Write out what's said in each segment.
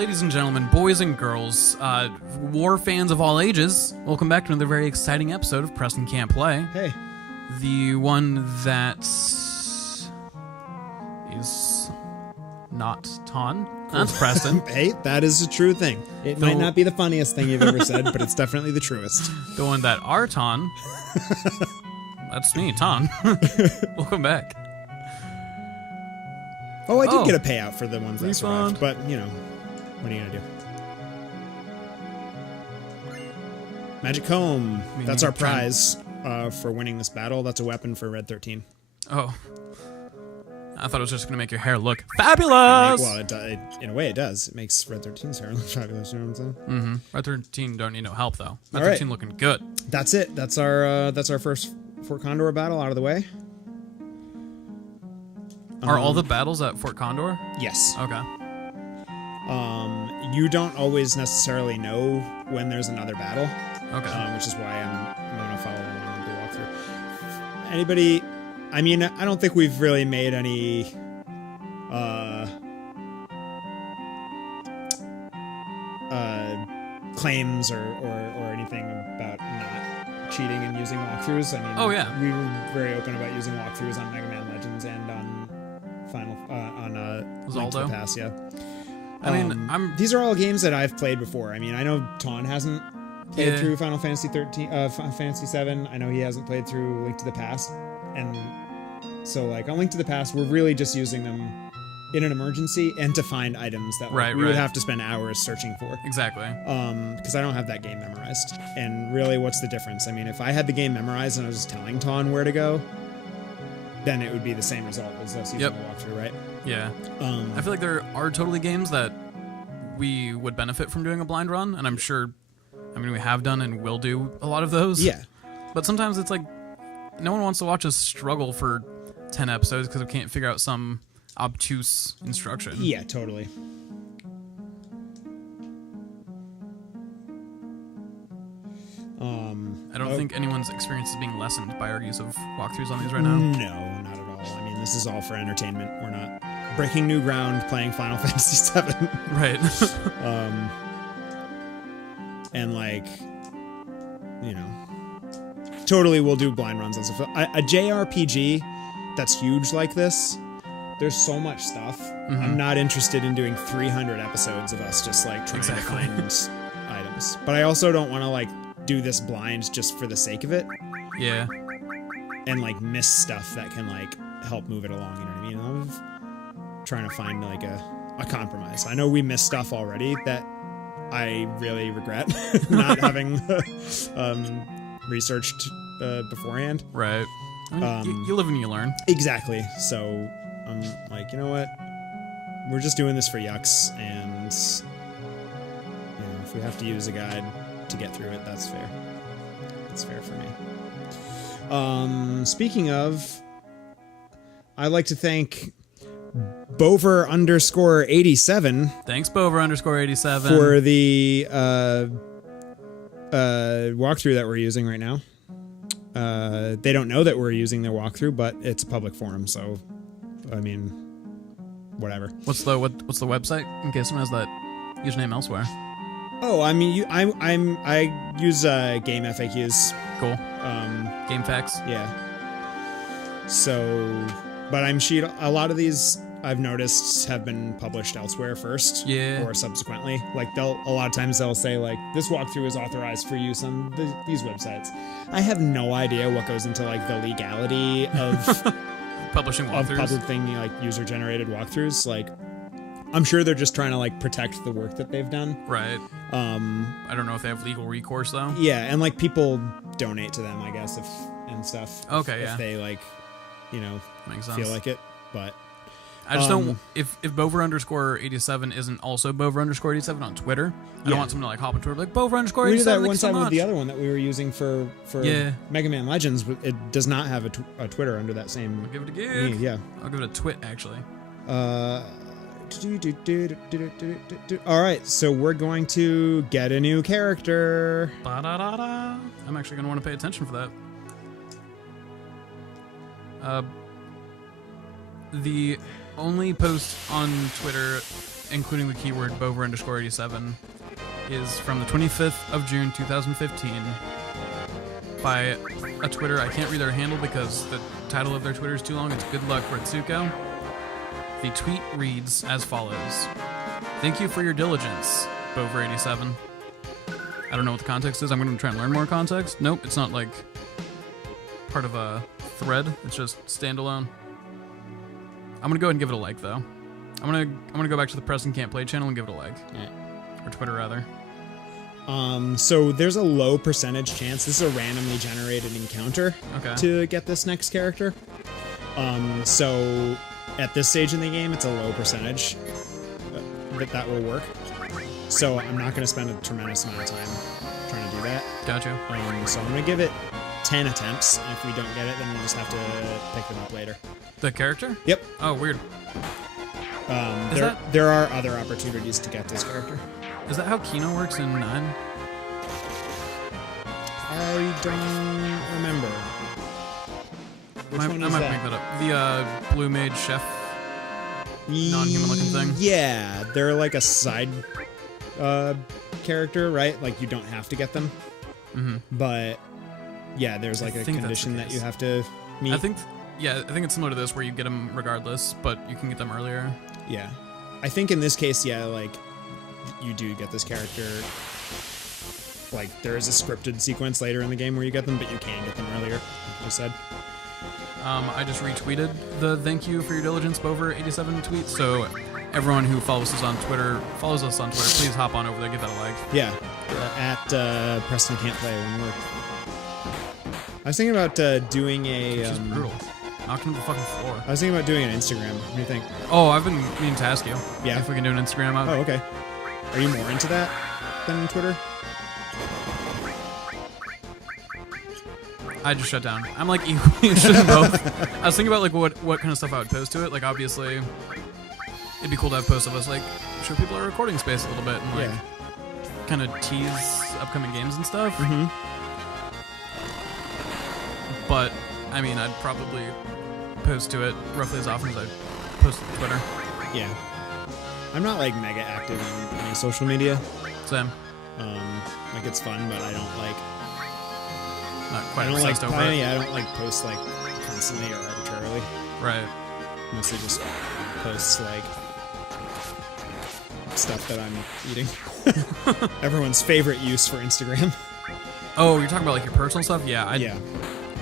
Ladies and gentlemen, boys and girls, war fans of all ages, welcome back to another very exciting episode of Preston Can't Play. Hey. The one that is not Ton. That's Preston. Hey, that is a true thing. It might not be the funniest thing you've ever said, but it's definitely the truest. The one that are Ton. That's me, Ton. Welcome back. Oh, I did get a payout for the ones that Refund. survived, but, you know, what are you going to do? Magic Comb. That's our prize for winning this battle. That's a weapon for Red 13. Oh. I thought it was just going to make your hair look fabulous! Well, in a way it does. It makes Red 13's hair look fabulous, you know what I'm saying? Mm-hmm. Red 13 don't need no help, though. Red All 13 right. looking good. That's it. That's our first Fort Condor battle out of the way. Are all the battles at Fort Condor? Yes. Okay. You don't always necessarily know when there's another battle. Okay. Which is why I'm going to follow along the walkthrough. Anybody... I mean, I don't think we've really made any... claims or anything about not cheating and using walkthroughs. I mean, oh, yeah. We were very open about using walkthroughs on Mega Man Legends and on Link to the Past, yeah. I mean, these are all games that I've played before. I mean, I know Ton hasn't played through Final Fantasy 13, Final Fantasy 7. I know he hasn't played through Link to the Past, and so like on Link to the Past, we're really just using them in an emergency and to find items that we would have to spend hours searching for. Exactly. Because I don't have that game memorized. And really, what's the difference? I mean, if I had the game memorized and I was just telling Ton where to go, then it would be the same result as us using the walkthrough, right? Yeah. I feel like there are totally games that we would benefit from doing a blind run, and I'm sure, I mean, we have done and will do a lot of those. Yeah. But sometimes it's like, no one wants to watch us struggle for 10 episodes because we can't figure out some obtuse instruction. Yeah, totally. I don't think anyone's experience is being lessened by our use of walkthroughs on these right now. No, not at all. I mean, this is all for entertainment. We're not breaking new ground playing Final Fantasy VII. Right. And like, you know, totally we'll do blind runs on stuff. A JRPG that's huge like this, there's so much stuff. Mm-hmm. I'm not interested in doing 300 episodes of us just like trying to find items. But I also don't want to like do this blind just for the sake of it. Yeah. And like miss stuff that can like help move it along, you know what I mean? I'm trying to find like a compromise. I know we missed stuff already that I really regret not having researched beforehand. Right. I mean, you live and you learn. Exactly. So I'm like, you know what? We're just doing this for yucks, and you know, if we have to use a guide to get through it, that's fair. That's fair for me. Speaking of, I'd like to thank Bover_87. Thanks, Bover_87. For the walkthrough that we're using right now. They don't know that we're using their walkthrough, but it's a public forum, so I mean, whatever. What's the website in case someone has that username elsewhere? Oh, I mean, I use game FAQs. Cool. Game facts. Yeah. So, but a lot of these I've noticed have been published elsewhere first, or subsequently. Like a lot of times they'll say like this walkthrough is authorized for use on these websites. I have no idea what goes into like the legality of publishing walkthroughs, of public thing like user generated walkthroughs. Like, I'm sure they're just trying to like protect the work that they've done. Right. I don't know if they have legal recourse though. Yeah, and like people donate to them, I guess, and stuff. Okay, if they like, you know, makes sense. Feel like it, but. I just don't. If Bover_87 isn't also Bover_87 on Twitter, I don't want someone to like hop on Twitter like Bover_87. We did that one time with the other one that we were using for Mega Man Legends. It does not have a Twitter under that same. I'll give it a gig. Yeah, I'll give it a twit actually. All right, so we're going to get a new character. Ba-da-da-da. I'm actually going to want to pay attention for that. The only post on Twitter including the keyword Bover_87, is from the 25th of June 2015 by a Twitter. I can't read their handle because the title of their Twitter is too long. It's Good Luck Ritsuko. The tweet reads as follows: "Thank you for your diligence, Bover87." I don't know what the context is. I'm going to try and learn more context. Nope, it's not like part of a thread. It's just standalone. I'm going to go ahead and give it a like, though. I'm gonna go back to the Preston Can't Play channel and give it a like. Yeah. Or Twitter, rather. So there's a low percentage chance. This is a randomly generated encounter to get this next character. So at this stage in the game, it's a low percentage that will work. So I'm not going to spend a tremendous amount of time trying to do that. Gotcha. So I'm going to give it 10 attempts, and if we don't get it, then we'll just have to pick them up later. The character? Yep. Oh, weird. There are other opportunities to get this character. Is that how Kino works in 9? I don't remember. Which one is I might that? make that up. The Blue Mage Chef non-human looking thing? Yeah, they're like a side character, right? Like you don't have to get them. Mm-hmm. But yeah, there's like a condition that you have to meet. I think it's similar to this where you get them regardless, but you can get them earlier. Yeah. I think in this case, yeah, like you do get this character. Like there is a scripted sequence later in the game where you get them, but you can get them earlier, like you said. I just retweeted the "Thank you for your diligence" Bover87 tweet, so everyone who follows us on Twitter, please hop on over there, give that a like. Yeah, at Preston Can't Play one word. I was thinking about doing a. She's brutal. Knocked him to the fucking floor. I was thinking about doing an Instagram. What do you think? Oh, I've been meaning to ask you. Yeah. If we can do an Instagram out. Oh, okay. Are you more into that than Twitter? I just shut down. I'm like equally interested in both. I was thinking about like what kind of stuff I would post to it. Like obviously, it'd be cool to have posts of us like show people our recording space a little bit and like kind of tease upcoming games and stuff. Mm-hmm. But I mean, I'd probably post to it roughly as often as I post to Twitter. Yeah. I'm not like mega active on any social media. Same. Like it's fun, but I don't like. Not quite I don't obsessed like. over it. Yeah, I don't like post like constantly or arbitrarily. Right. Mostly just post like stuff that I'm eating. Everyone's favorite use for Instagram. Oh, you're talking about like your personal stuff? Yeah.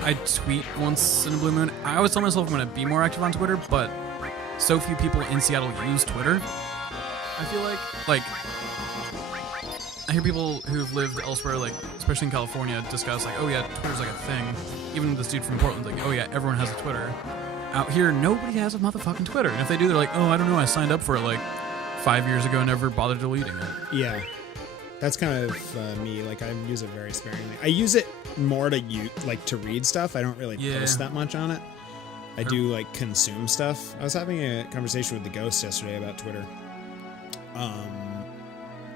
I tweet once in a blue moon. I always tell myself I'm going to be more active on Twitter, but so few people in Seattle use Twitter. I feel like I hear people who've lived elsewhere, like especially in California, discuss like, oh yeah, Twitter's like a thing. Even this dude from Portland's like, oh yeah, everyone has a Twitter. Out here, nobody has a motherfucking Twitter. And if they do, they're like, oh, I don't know, I signed up for it like 5 years ago and never bothered deleting it. Yeah. That's kind of me. Like I use it very sparingly. I use it more to to read stuff. I don't really post that much on it. I do like consume stuff. I was having a conversation with the Ghost yesterday about Twitter,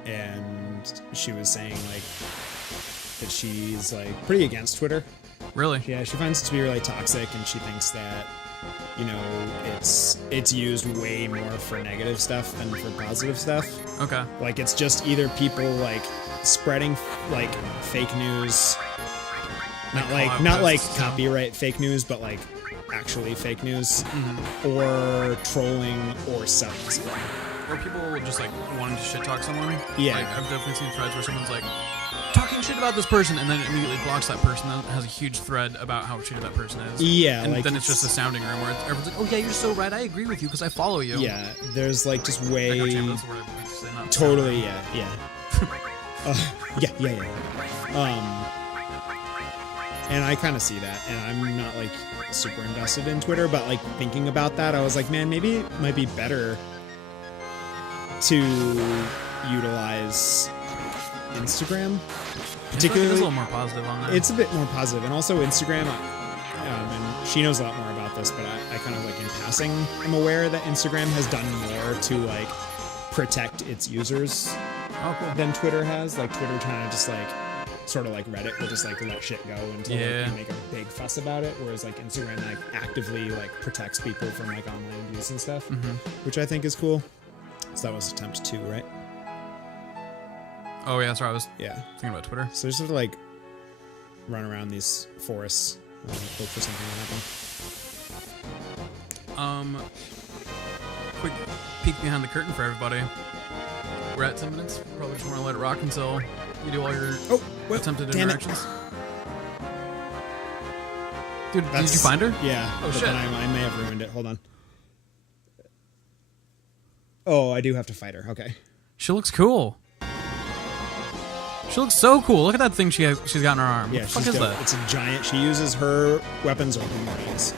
and she was saying like that she's like pretty against Twitter. Really? Yeah, she finds it to be really toxic, and she thinks that it's used way more for negative stuff than for positive stuff. Okay. Like it's just either people like spreading like fake news, not like copyright fake news, but like actually fake news, or trolling or selling something. Or people just like wanting to shit talk someone. Yeah. Like I've definitely seen threads where someone's like talking shit about this person and then it immediately blocks that person and has a huge thread about how shitty that person is. Yeah. And like then it's just a sounding room where everyone's like, oh yeah, you're so right, I agree with you because I follow you. Yeah. There's like just way not totally yeah. Yeah. And I kind of see that, and I'm not like super invested in Twitter, but like thinking about that, I was like, man, maybe it might be better to utilize Instagram. Particularly, it's a little more positive on that. It's a bit more positive, and also Instagram. And she knows a lot more about this, but I kind of like in passing, I'm aware that Instagram has done more to like protect its users than Twitter has. Like Twitter kind of just like sort of like Reddit will just like let shit go until like, you make a big fuss about it, whereas like Instagram like actively like protects people from like online abuse and stuff, which I think is cool. So that was attempt 2, right? Oh yeah, sorry, I was Yeah. thinking about Twitter. So just sort of like run around these forests, hope for something to happen. Quick peek behind the curtain for everybody. We're at 10 minutes. Probably just want to let it rock until you do all your attempted damn it. interactions. Dude, did you find her? Yeah. Oh, but shit. then I may have ruined it. Hold on. Oh, I do have to fight her. Okay. She looks cool. She looks so cool. Look at that thing she's got in her arm. Yeah, What the fuck she's is dope. that? It's a giant. She uses her weapons are boomerangs.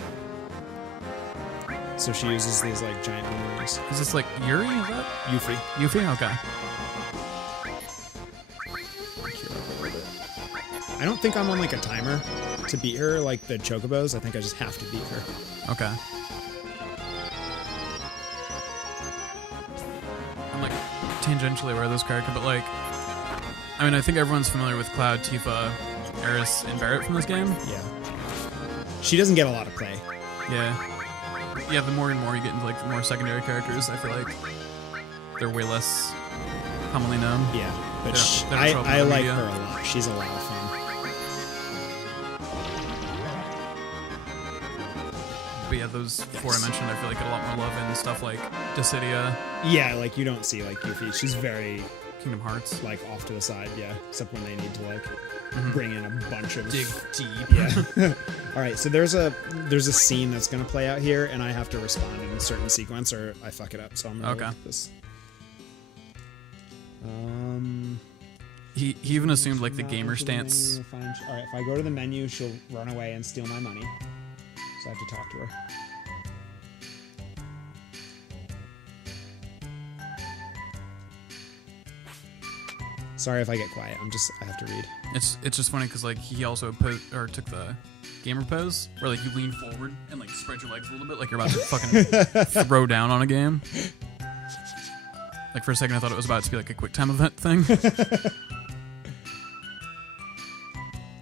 So she uses these like giant boomerangs. Is this like Yuri? Is that Yuffie. Yuffie? Okay. I don't think I'm on like a timer to beat her like the chocobos. I think I just have to beat her. Okay. I'm like tangentially aware of this character, but like, I mean, I think everyone's familiar with Cloud, Tifa, Eris, and Barret from this game. Yeah. She doesn't get a lot of play. Yeah. Yeah, the more and more you get into like the more secondary characters, I feel like they're way less commonly known. Yeah, but They don't show up in I the like media. her a lot. She's a lot of fun. But yeah, those four I mentioned, I feel like get a lot more love in stuff like Dissidia, Yeah, like you don't see like Yuffie. She's very Kingdom Hearts. like off to the side. Yeah, except when they need to like bring in a bunch of Dig deep. Yeah. All right, so there's a scene that's gonna play out here, and I have to respond in a certain sequence, or I fuck it up. So I'm gonna Okay. look at this. He even assumed like the Not gamer into the menu, stance. you'll find- all right, if I go to the menu, she'll run away and steal my money. So I have to talk to her. Sorry if I get quiet. I have to read. It's just funny because like he also took the gamer pose where like you lean forward and like spread your legs a little bit like you're about to fucking throw down on a game. Like for a second I thought it was about to be like a quick time event thing.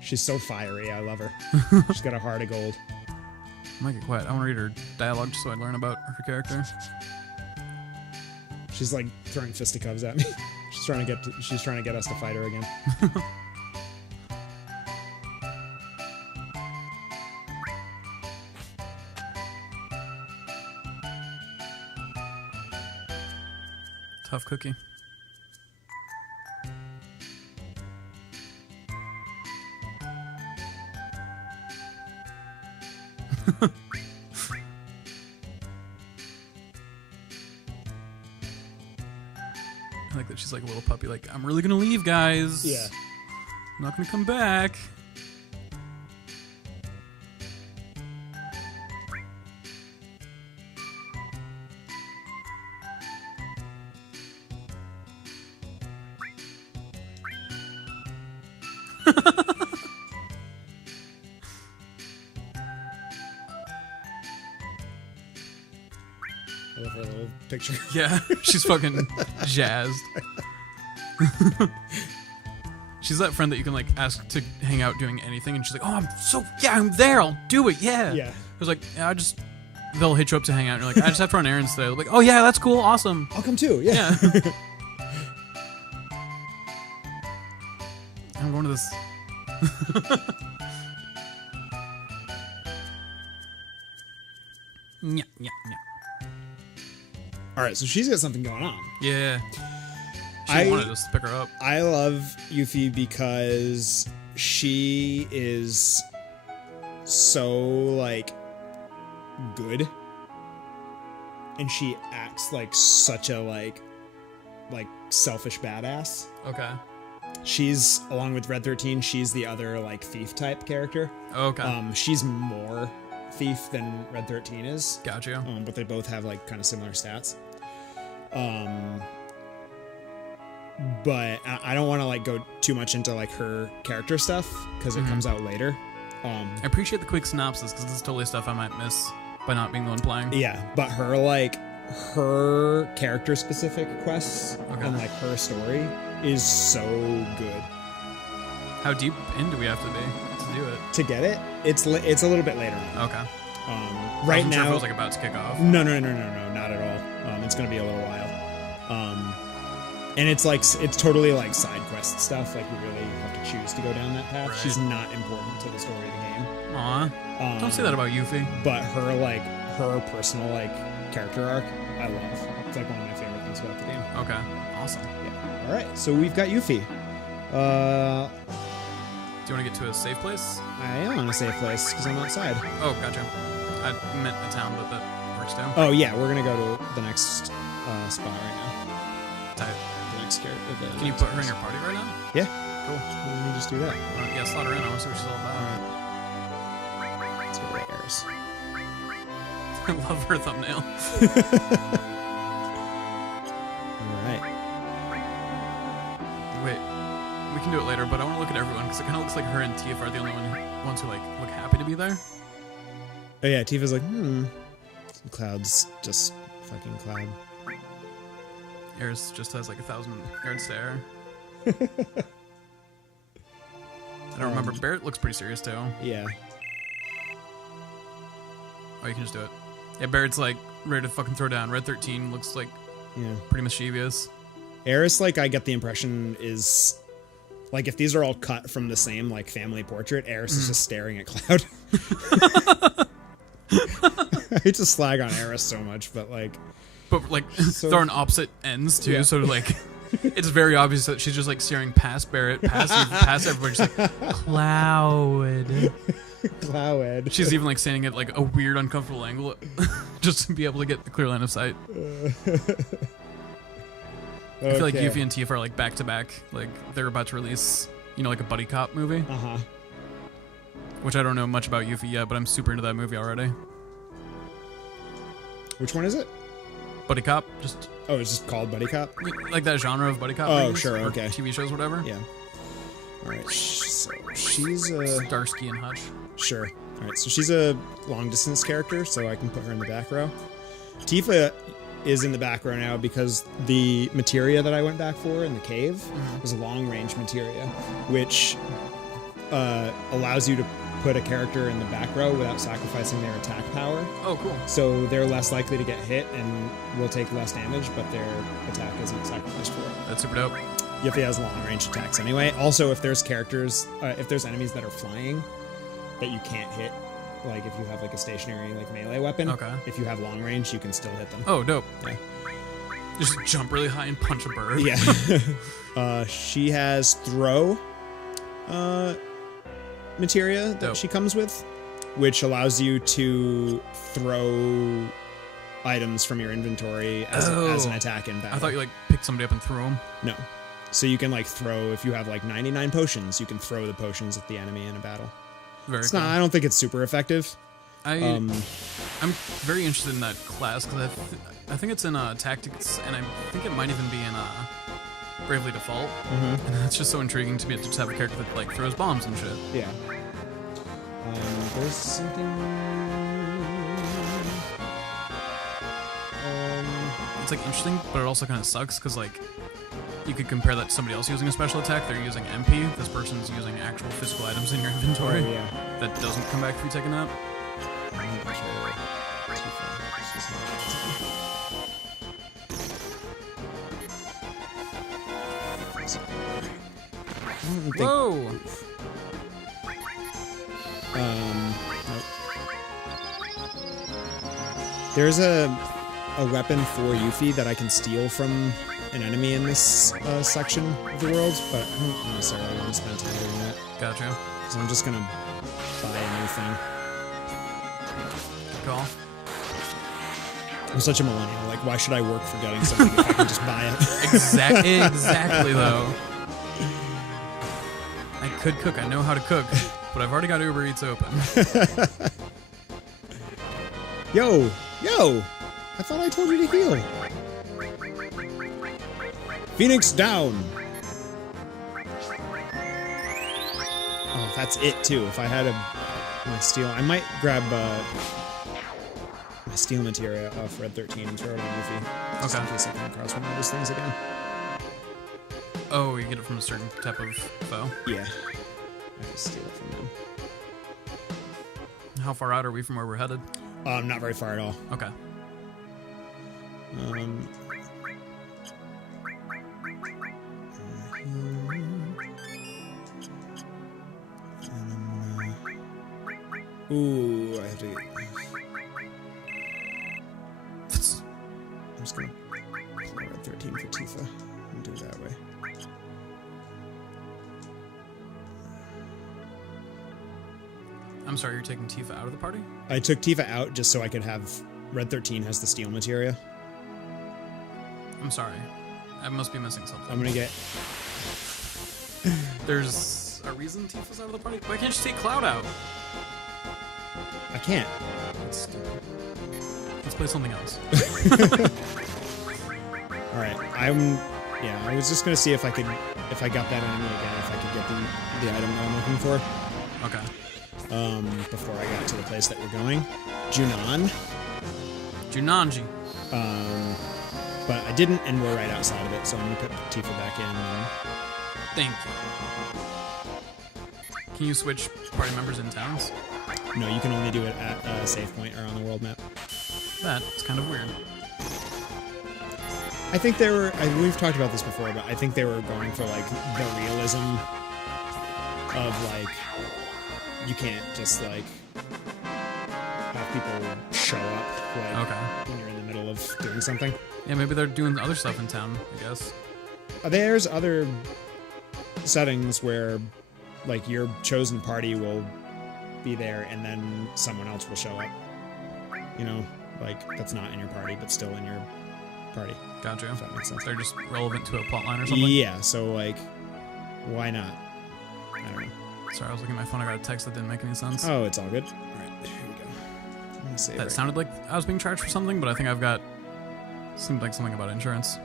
She's so fiery. I love her. She's got a heart of gold. I might get quiet. I want to read her dialogue just so I learn about her character. She's like throwing fisticuffs at me. She's trying to get us to fight her again. Tough cookie. I like that she's like a little puppy, like, I'm really gonna leave, guys. Yeah. I'm not gonna come back. I love her little picture. Yeah, she's fucking jazzed. She's that friend that you can like ask to hang out doing anything, and she's like, "Oh, I'm there. I'll do it. Yeah." Yeah. I was like, yeah, they'll hit you up to hang out. And you're like, I just have to run errands today. They're like, oh yeah, that's cool, awesome. I'll come too. Yeah. Yeah. I'm going to this. Yeah, yeah, yeah. All right, so she's got something going on. Yeah. She I- wanted us to pick her up. I love Yuffie because she is so like good, and she acts like such a like selfish badass. Okay. She's, along with Red 13, she's the other like thief type character. Okay. She's more thief than Red 13 is. Gotcha. But they both have like kind of similar stats. But I don't want to like go too much into like her character stuff because it comes out later. I appreciate the quick synopsis because this is totally stuff I might miss by not being the one playing. Yeah, but her character specific quests and like her story is so good. How deep in do we have to be to do it? To get it, it's a little bit later on. Okay. Right I wasn't sure now, if it was like about to kick off. no, not at all. It's gonna be a little while. And it's totally like side quest stuff. Like you really have to choose to go down that path. Right. She's not important to the story of the game. Aw. Don't say that about Yuffie. But her personal character arc, I love. It's like one of my favorite things about the game. Okay. Awesome. Yeah. All right, so we've got Yuffie. Do you want to get to a safe place? I am on a safe place because I'm outside. Oh, gotcha. I meant a town, but that works too. Oh yeah, we're gonna go to the next spot right now. Tight. The next character. Can you put her in your party right now? Yeah. Cool. Let me just do that. Yeah, slot her in. I want to see what she's all about. Let's go to Eris. I love her thumbnail. All right. Wait, we can do it later, but I want to look at everyone because it kind of looks like her and Tifa are the only ones who look happy to be there. Oh yeah, Tifa's like, Cloud's just fucking Cloud. Eris just has 1,000-yard stare. I don't remember. Barrett looks pretty serious too. Yeah. Oh, you can just do it. Yeah, Barrett's ready to fucking throw down. Red 13 looks pretty mischievous. Eris, I get the impression is if these are all cut from the same family portrait, Eris is just staring at Cloud. I hate to slag on Eris so much, but so, they're on opposite ends too, yeah. So it's very obvious that she's just staring past Barrett, past everybody, just Cloud. Cloud. She's even standing at a weird, uncomfortable angle, just to be able to get the clear line of sight. I feel like Yuffie and Tifa are back to back, they're about to release, a buddy cop movie. Which I don't know much about Yuffie yet, but I'm super into that movie already. Which one is it? Buddy cop, it's just called Buddy Cop? that genre of buddy cop Oh, movies, sure, or okay. TV shows, whatever. Yeah. Alright, so she's Starsky and Hutch. Sure. Alright, so she's a long-distance character, so I can put her in the back row. Tifa is in the back row now because the materia that I went back for in the cave was a long-range materia, which allows you to put a character in the back row without sacrificing their attack power. Oh, cool. So they're less likely to get hit and will take less damage, but their attack isn't sacrificed for it. That's super dope. Yuffie has long-range attacks anyway. Also, if there's enemies that are flying that you can't hit, if you have a stationary melee weapon, if you have long range, you can still hit them. Oh, dope. Yeah. Just jump really high and punch a bird. Yeah. She has throw materia that she comes with, which allows you to throw items from your inventory as an attack in battle. I thought you picked somebody up and threw them. No. So you can throw, if you have 99 potions, you can throw the potions at the enemy in a battle. Very cool. I don't think it's super effective. I'm very interested in that class because I think it's in Tactics, and I think it might even be in Bravely Default. And that's just so intriguing to me to just have a character that throws bombs and shit. Yeah. There's something. It's interesting, but it also kind of sucks because you could compare that to somebody else using a special attack. They're using MP. This person's using actual physical items in your inventory. Oh, yeah. That doesn't come back if you take a nap. Whoa! Nope. There's a weapon for Yuffie that I can steal from an enemy in this section of the world, but I don't necessarily want to spend time doing that. Gotcha. So I'm just gonna buy a new thing. Good call. I'm such a millennial. Why should I work for getting something if I can just buy it? Exactly, though. I could cook. I know how to cook, but I've already got Uber Eats open. Yo! I thought I told you to heal. Phoenix down. Oh, that's it too. If I had my steel, I might grab my steel materia off Red 13 and throw it on Yuffie. Just in case I come across one of those things again. Oh, you get it from a certain type of foe? Yeah. I just steal it from them. How far out are we from where we're headed? Not very far at all. Okay. Ooh, I have to. I'm just gonna play red 13 for Tifa and do it that way. I'm sorry, you're taking Tifa out of the party? I took Tifa out just so I could have red 13 has the steel materia. I'm sorry. I must be missing something. I'm gonna get. There's a reason Tifa's out of the party? Why can't you take Cloud out? I can't. That's stupid. Let's play something else. All right, yeah, I was just gonna see if I got that enemy again, if I could get the item that I'm looking for. Okay. Before I got to the place that we're going, Junon. Junanji. But I didn't, and we're right outside of it, so I'm gonna put Tifa back in. Thank you. Can you switch party members in towns? No, you can only do it at a save point or on the world map. That's kind of weird. I think we've talked about this before, but I think they were going for like the realism of like you can't just like have people show up like when you're in the middle of doing something. Yeah, maybe they're doing other stuff in town, I guess. There's other settings where like your chosen party will be there and then someone else will show up. You know, like that's not in your party but still in your party. Gotcha. If that makes sense. They're just relevant to a plotline or something? Yeah, so like why not? I don't know. Sorry, I was looking at my phone. I got a text that didn't make any sense. Oh, it's all good. All right, here we go. I'm gonna save That sounded like I was being charged for something, but I think seemed like something about insurance.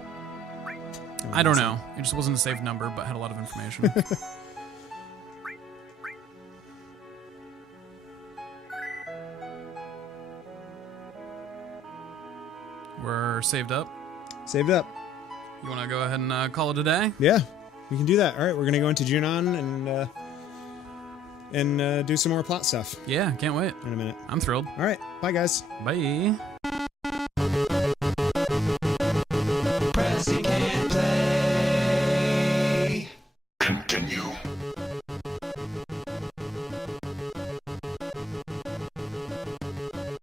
I don't know. It just wasn't a saved number, but had a lot of information. We're saved up. Saved up. You want to go ahead and call it a day? Yeah, we can do that. All right, we're gonna go into Junon and do some more plot stuff. Yeah, can't wait. In a minute. I'm thrilled. All right, bye guys. Bye.